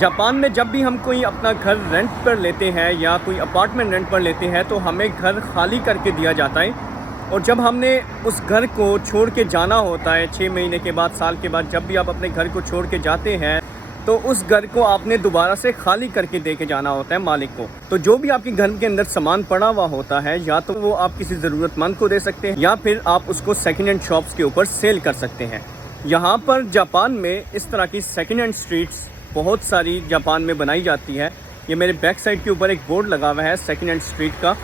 Japan में जब भी हम कोई अपना घर रेंट पर लेते हैं या कोई अपार्टमेंट रेंट पर लेते हैं तो हमें घर खाली करके दिया जाता है। और जब हमने उस घर को छोड़ के जाना होता है 6 महीने के बाद, साल के बाद, जब भी आप अपने घर को छोड़ के जाते हैं तो उस घर को आपने दोबारा से खाली करके दे के जाना होता है मालिक को। तो जो भी आपके घर के अंदर सामान पड़ा हुआ होता है या तो वो आप किसी ज़रूरतमंद को दे सकते हैं या फिर आप उसको सेकेंड हैंड शॉप्स के ऊपर सेल कर सकते हैं। यहाँ पर जापान में इस तरह की सेकेंड हैंड स्ट्रीट्स बहुत सारी जापान में बनाई जाती है। ये मेरे बैक साइड के ऊपर एक बोर्ड लगा हुआ है सेकेंड हैंड स्ट्रीट का।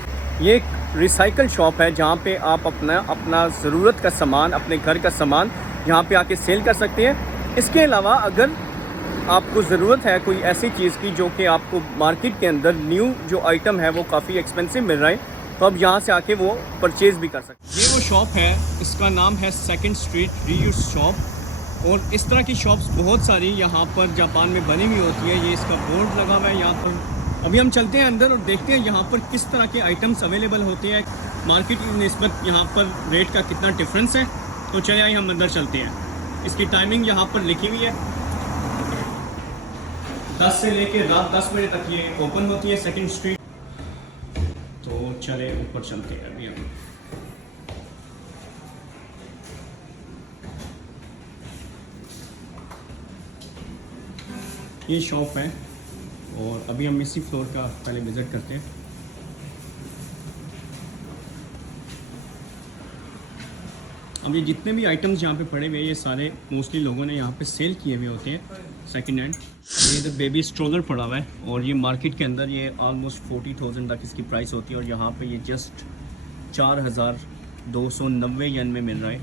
ये एक रिसाइकल शॉप है जहाँ पे आप अपना ज़रूरत का सामान, अपने घर का सामान यहाँ पे आके सेल कर सकते हैं। इसके अलावा अगर आपको ज़रूरत है कोई ऐसी चीज़ की जो कि आपको मार्केट के अंदर न्यू जो आइटम है वो काफ़ी एक्सपेंसिव मिल रहा है, तो आप यहाँ से आके वो परचेज़ भी कर सकते हैं। ये वो शॉप है, इसका नाम है सेकेंड स्ट्रीट रीयूज शॉप। और इस तरह की शॉप्स बहुत सारी यहाँ पर जापान में बनी हुई होती है। ये इसका बोर्ड लगा हुआ है यहाँ पर। अभी हम चलते हैं अंदर और देखते हैं यहाँ पर किस तरह के आइटम्स अवेलेबल होते हैं, मार्केट की निस्बत यहाँ पर रेट का कितना डिफरेंस है। तो चलिए आइए हम अंदर चलते हैं। इसकी टाइमिंग यहाँ पर लिखी हुई है, 10 से लेकर रात 10 बजे तक ये ओपन होती है सेकेंड स्ट्रीट। तो चले ऊपर चलते हैं अभी हम। ये शॉप है और अभी हम इसी फ्लोर का पहले विज़िट करते हैं। अब ये जितने भी आइटम्स यहाँ पे पड़े हुए हैं ये सारे मोस्टली लोगों ने यहाँ पे सेल किए हुए होते हैं सेकंड हैंड। ये इधर बेबी स्ट्रोलर पड़ा हुआ है और ये मार्केट के अंदर ये ऑलमोस्ट 40,000 तक इसकी प्राइस होती है और यहाँ पे ये जस्ट 4,290 येन में मिल रहा है।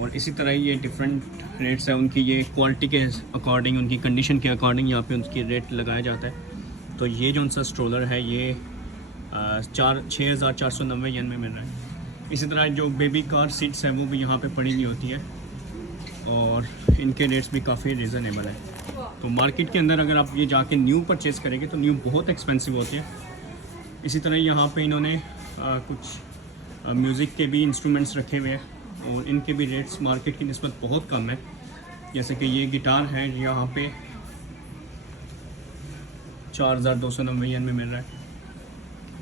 और इसी तरह ये डिफरेंट रेट्स है उनकी, ये क्वालिटी के अकॉर्डिंग, उनकी कंडीशन के अकॉर्डिंग यहाँ पे उनकी रेट लगाया जाता है। तो ये जो उनका स्ट्रोलर है ये 6,490 येन में मिल रहा है। इसी तरह जो बेबी कार सीट्स हैं वो भी यहाँ पे पड़ी हुई होती है और इनके रेट्स भी काफ़ी रीज़नेबल है। तो मार्केट के अंदर अगर आप ये जाके न्यू परचेज़ करेंगे तो न्यू बहुत एक्सपेंसिव होती है। इसी तरह यहाँ पे इन्होंने कुछ म्यूज़िक के भी इंस्ट्रूमेंट्स रखे हुए हैं और इनके भी रेट्स मार्केट की निस्बत बहुत कम है। जैसे कि ये गिटार है यहाँ पे 4,290 येन में मिल रहा है।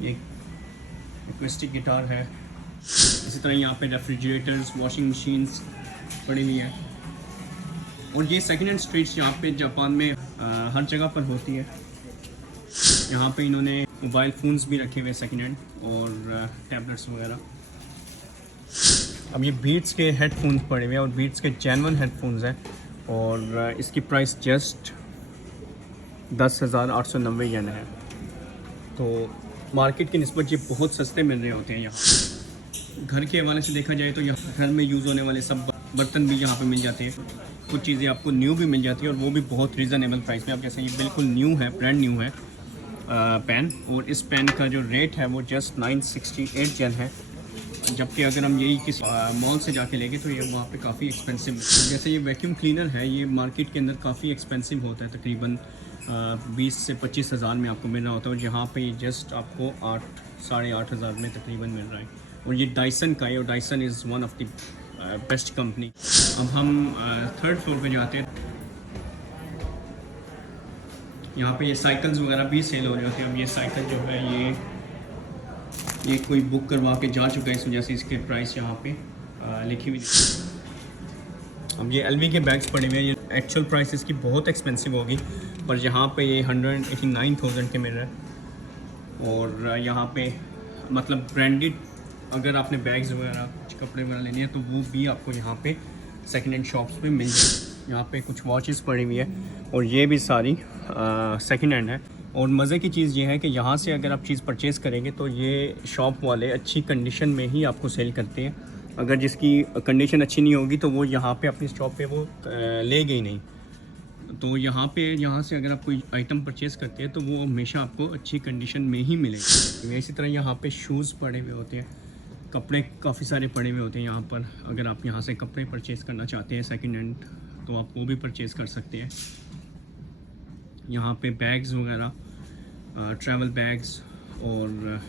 ये एक्वेस्टिक गिटार है। इसी तरह यहाँ पे रेफ्रिजरेटर्स, वॉशिंग मशीन्स पड़ी हुई है। और ये सेकेंड हैंड स्ट्रीट्स यहाँ पे जापान में हर जगह पर होती है। यहाँ पे इन्होंने मोबाइल फ़ोन्स भी रखे हुए सेकेंड हैंड और टैबलेट्स वगैरह। अब ये बीट्स के हेडफोन्स पड़े हुए हैं और बीट्स के जेन्युइन हेडफोन्स हैं और इसकी प्राइस जस्ट 10,890 येन है। तो मार्केट की निस्बत ये बहुत सस्ते मिल रहे होते हैं यहाँ। घर के हवाले से देखा जाए तो यहाँ घर में यूज़ होने वाले सब बर्तन भी यहाँ पे मिल जाते हैं। कुछ चीज़ें आपको न्यू भी मिल जाती है और वो भी बहुत रीज़नेबल प्राइस में। अब जैसे ये बिल्कुल न्यू है, ब्रांड न्यू है पेन, और इस पेन का जो रेट है वो जस्ट 968 येन है। जबकि अगर हम यही किसी मॉल से जाके लेंगे तो ये वहाँ पे काफ़ी एक्सपेंसिव है। जैसे ये वैक्यूम क्लीनर है, ये मार्केट के अंदर काफ़ी एक्सपेंसिव होता है, तकरीबन 20 से 25 हज़ार में आपको मिल रहा होता है और यहाँ पे ये जस्ट आपको 8-8.5 हज़ार में तकरीबन मिल रहा है। और ये डायसन का है और Dyson is one of the best company. अब हम थर्ड फ्लोर पे जाते हैं। यहाँ पे ये साइकिल्स वगैरह भी सेल हो रहे होते हैं। अब ये साइकिल जो है ये कोई बुक करवा के जा चुका है, इस वजह से इसके प्राइस यहाँ पे लिखी हुई। अब ये एलवी के बैग्स पड़े हुए हैं। ये एक्चुअल प्राइस इसकी बहुत एक्सपेंसिव होगी पर यहाँ पे ये 189,000 के मिल रहा है। और यहाँ पे मतलब ब्रांडेड अगर आपने बैग्स वगैरह कपड़े वगैरह लेने हैं तो वो भी आपको यहाँ पे सेकेंड हैंड शॉप्स में मिल जाए। यहाँ पे कुछ वॉचेस पड़ी हुई है और ये भी सारी सेकेंड हैंड है। और मज़े की चीज़ ये है कि यहाँ से अगर आप चीज़ परचेज़ करेंगे तो ये शॉप वाले अच्छी कंडीशन में ही आपको सेल करते हैं। अगर जिसकी कंडीशन अच्छी नहीं होगी तो वो यहाँ पे अपनी शॉप पे वो लेंगे ही नहीं। तो यहाँ से अगर आप कोई आइटम परचेज़ करते हैं तो वो हमेशा आपको अच्छी कंडीशन में ही मिलेगी। इसी तरह यहाँ पे शूज़ पड़े हुए होते हैं, कपड़े काफ़ी सारे पड़े हुए होते हैं यहाँ पर। अगर आप यहाँ से कपड़े परचेज़ करना चाहते हैं सेकेंड हैंड तो आप वो भी परचेज़ कर सकते हैं। यहाँ पे बैग्स वगैरह, ट्रैवल बैग्स और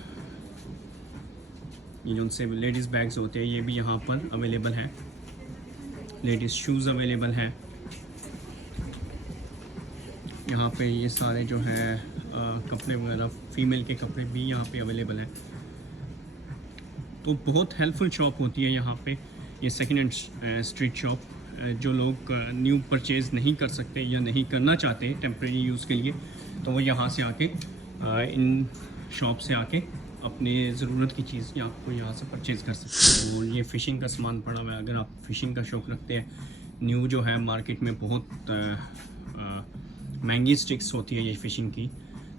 ये जो उनसे लेडीज़ बैग्स होते हैं ये भी यहाँ पर अवेलेबल है। लेडीज़ शूज़ अवेलेबल है यहाँ पे ये सारे जो है कपड़े वगैरह फ़ीमेल के कपड़े भी यहाँ पे अवेलेबल हैं। तो बहुत हेल्पफुल शॉप होती है यहाँ पे, ये सेकेंड हैंड स्ट्रीट शॉप। जो लोग न्यू परचेज़ नहीं कर सकते या नहीं करना चाहते टेम्प्रेरी यूज़ के लिए, तो वो यहाँ से आके इन शॉप से आके अपने ज़रूरत की चीज़ आपको यहाँ से परचेज़ कर सकते हैं। और ये फ़िशिंग का सामान पड़ा हुआ है, अगर आप फ़िशिंग का शौक़ रखते हैं। न्यू जो है मार्केट में बहुत महंगी स्टिक्स होती है ये फ़िशिंग की,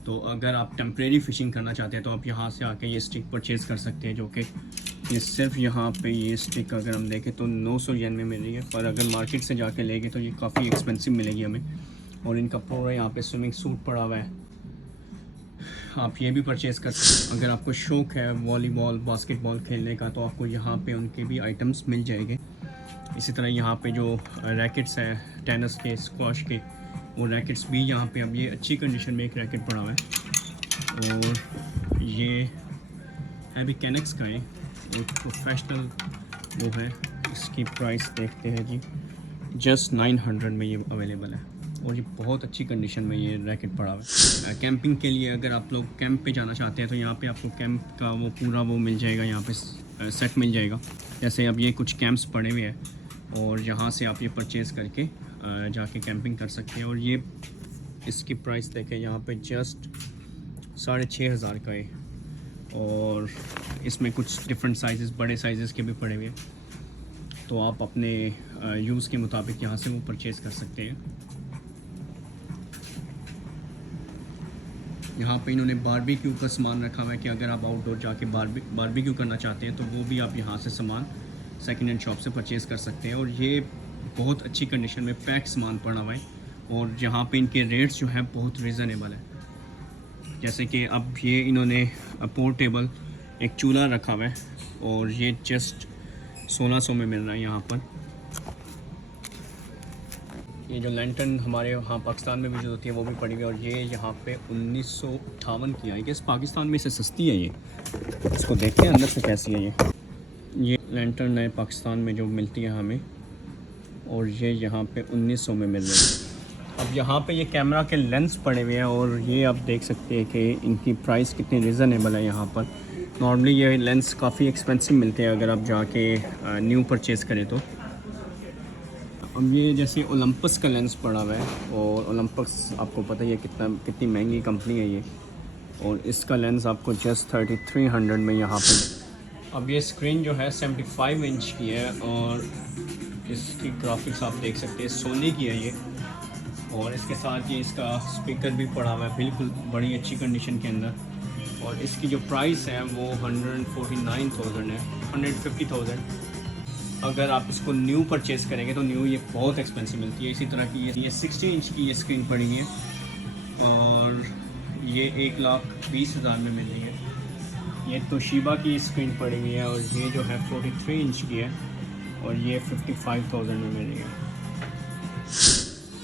तो अगर आप टेम्प्रेरी फ़िशिंग करना चाहते हैं तो आप यहाँ से आके ये स्टिक परचेज़ कर सकते हैं, जो कि ये सिर्फ यहाँ पे ये स्टिक अगर हम देखें तो 900 येन में मिल रही है, पर अगर मार्केट से जाके लेंगे तो ये काफ़ी एक्सपेंसिव मिलेगी हमें। और इनका पूरा यहाँ पे स्विमिंग सूट पड़ा हुआ है, आप ये भी परचेज़ कर सकते हैं। अगर आपको शौक़ है वॉलीबॉल बास्केटबॉल खेलने का तो आपको यहाँ पे उनके भी आइटम्स मिल जाएंगे। इसी तरह यहाँ पे जो रैकेट्स हैं टेनिस के, स्क्वाश के, वो रैकेट्स भी यहाँ पे, अब ये अच्छी कंडीशन में एक रैकेट पड़ा हुआ है। और ये है भी कैनेक्स का है, एक प्रोफेशनल वो है। इसकी प्राइस देखते हैं जी, जस्ट 900 में ये अवेलेबल है और ये बहुत अच्छी कंडीशन में ये रैकेट पड़ा हुआ है। कैंपिंग के लिए अगर आप लोग कैंप पे जाना चाहते हैं तो यहाँ पे आपको कैंप का वो पूरा वो मिल जाएगा, यहाँ पे सेट मिल जाएगा। जैसे अब ये कुछ कैंप्स पड़े हुए हैं और यहाँ से आप ये परचेज़ करके जाके कैंपिंग कर सकते हैं। और ये इसकी प्राइस देखें यहाँ पे जस्ट 6500 का है, और इसमें कुछ डिफरेंट साइज़, बड़े साइज़ के भी पड़े हुए हैं, तो आप अपने यूज़ के मुताबिक यहाँ से वो परचेज़ कर सकते हैं। यहाँ पे इन्होंने बारबेक्यू का सामान रखा हुआ है कि अगर आप आउटडोर जाके बारबेक्यू करना चाहते हैं तो वो भी आप यहाँ से सामान सेकेंड हैंड शॉप से परचेज़ कर सकते हैं। और ये बहुत अच्छी कंडीशन में पैक सामान पड़ा हुआ है, और यहाँ पे इनके रेट्स जो हैं बहुत रीज़नेबल है। जैसे कि अब ये इन्होंने पोर्टेबल एक चूल्हा रखा हुआ है और ये जस्ट 1600 में मिल रहा है यहाँ पर। ये जो लैंटर्न हमारे यहाँ पाकिस्तान में भी जो होती है वो भी पड़ी हुई है, और ये यहाँ पे 1958 की आई गेस, पाकिस्तान में से सस्ती है ये। इसको देखते हैं अंदर से कैसी है ये लैंटर्न है पाकिस्तान में जो मिलती है हमें, और ये यहाँ पे 1900 में मिल रही है। अब यहाँ पे ये कैमरा के लेंस पड़े हुए हैं, और ये आप देख सकते हैं कि इनकी प्राइस कितनी रीज़नेबल है यहाँ पर। नॉर्मली ये लेंस काफ़ी एक्सपेंसिव मिलते हैं अगर आप जाके न्यू परचेज़ करें तो। अब ये जैसे ओलंपस का लेंस पड़ा हुआ है, और ओलंपस आपको पता ही है कितनी महंगी कंपनी है ये, और इसका लेंस आपको जस्ट 3300 में यहाँ पे। अब ये स्क्रीन जो है 75 इंच की है, और इसकी ग्राफिक्स आप देख सकते हैं सोनी की है ये, और इसके साथ ये इसका स्पीकर भी पड़ा हुआ है बिल्कुल बड़ी अच्छी कंडीशन के अंदर। और इसकी जो प्राइस है वो 149,000 है, 150,000। अगर आप इसको न्यू परचेज़ करेंगे तो न्यू ये बहुत एक्सपेंसिव मिलती है। इसी तरह की ये 60 इंच की ये स्क्रीन पड़ी है, और ये 1,20,000 में मिल रही है। ये तोशिबा की स्क्रीन पड़ी हुई है, और ये जो है 43 इंच की है, और ये 55,000 में मिल रही है।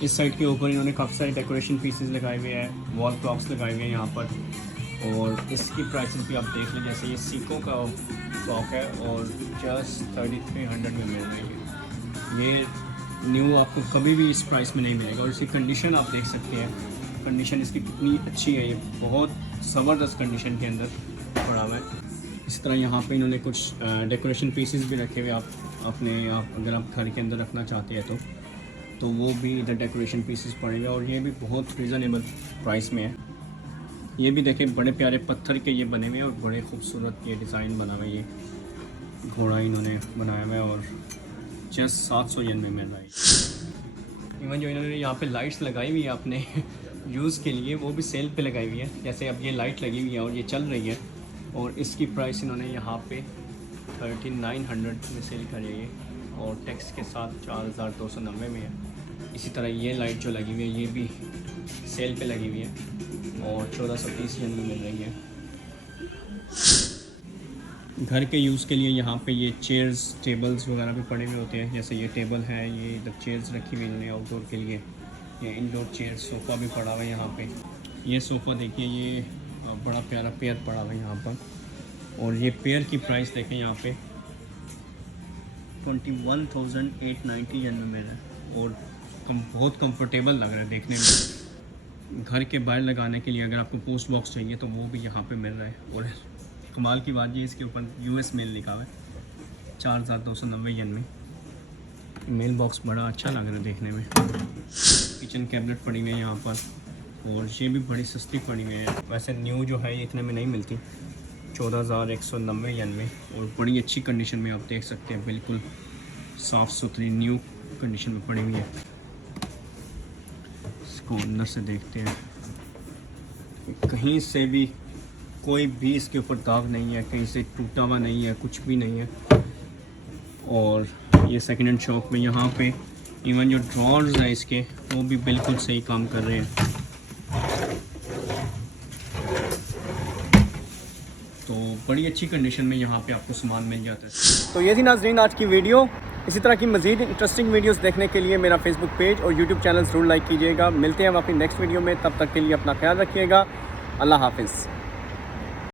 इस साइड के ऊपर इन्होंने काफ़ी सारे डेकोरेशन पीसेस लगाए हुए हैं, वॉल क्लॉक्स लगाए हुए हैं यहाँ पर, और इसकी प्राइसेस भी आप देख लें। जैसे ये सीको का क्लॉक है और जस्ट 3300 में मिल रही है। ये न्यू आपको कभी भी इस प्राइस में नहीं मिलेगा। और इसकी कंडीशन आप देख सकते हैं, कंडीशन इसकी कितनी अच्छी है, ये बहुत ज़बरदस्त कंडीशन के अंदर पड़ा हुआ है। इसी तरह यहाँ पे इन्होंने कुछ डेकोरेशन पीसेस भी रखे हुए, आप अगर आप घर के अंदर रखना चाहते हैं तो वो भी इधर डेकोरेशन पीसेस पड़े हुए, और ये भी बहुत रीज़नेबल प्राइस में है। ये भी देखें बड़े प्यारे पत्थर के ये बने हुए हैं, और बड़े खूबसूरत ये डिज़ाइन बना हुआ है। ये घोड़ा इन्होंने बनाया हुआ है, और जस्ट 700 येन में मिल रहा है। इवन जो इन्होंने यहाँ पे लाइट्स लगाई हुई है अपने यूज़ के लिए, वो भी सेल पे लगाई हुई है। जैसे अब ये लाइट लगी हुई है और ये चल रही है, और इसकी प्राइस इन्होंने यहाँ पे 3900 में सेल करी है, और टैक्स के साथ 4290 में है। इसी तरह ये लाइट जो लगी हुई है ये भी सेल पे लगी हुई है, और 1430 येन में मिल रही है। घर के यूज़ के लिए यहाँ पे ये चेयर्स टेबल्स वगैरह भी पड़े हुए होते हैं। जैसे ये टेबल है, ये इधर चेयर्स रखी हुई इन्होंने आउटडोर के लिए। ये इंडोर चेयर, सोफ़ा भी पड़ा हुआ है यहाँ पे। ये सोफ़ा देखिए, ये बड़ा प्यारा पेयर पड़ा हुआ है यहाँ पर, और ये पेयर की प्राइस देखें यहाँ पे 21,890 येन में मिल रहा है, और बहुत कंफर्टेबल लग रहा है देखने में। घर के बाहर लगाने के लिए अगर आपको पोस्ट बॉक्स चाहिए तो वो भी यहाँ पे मिल रहा है। और कमाल की बात ये इसके ऊपर US मेल लिखा हुआ है 4290 येन में। मेल बॉक्स बड़ा अच्छा लग रहा है देखने में। किचन कैबिनेट पड़ी हुई है यहाँ पर, और ये भी बड़ी सस्ती पड़ी हुई है। वैसे न्यू जो है इतने में नहीं मिलती, 14,190 येन में, और बड़ी अच्छी कंडीशन में आप देख सकते हैं, बिल्कुल साफ़ सुथरी न्यू कंडीशन में पड़ी हुई है। इसको अंदर से देखते हैं, कहीं से भी कोई भी इसके ऊपर दाग नहीं है, कहीं से टूटा हुआ नहीं है, कुछ भी नहीं है। और ये सेकेंड हैंड शॉप में यहाँ पे इवन जो ड्रॉर्स हैं इसके वो भी बिल्कुल सही काम कर रहे हैं। तो बड़ी अच्छी कंडीशन में यहाँ पे आपको सामान मिल जाता है। तो ये थी नाज़रीन आज की वीडियो। इसी तरह की मज़ीद इंटरेस्टिंग वीडियोस देखने के लिए मेरा फेसबुक पेज और यूट्यूब चैनल ज़रूर लाइक कीजिएगा। मिलते हैं हम अपनी नेक्स्ट वीडियो में, तब तक के लिए अपना ख्याल रखिएगा। अल्लाह हाफिज़।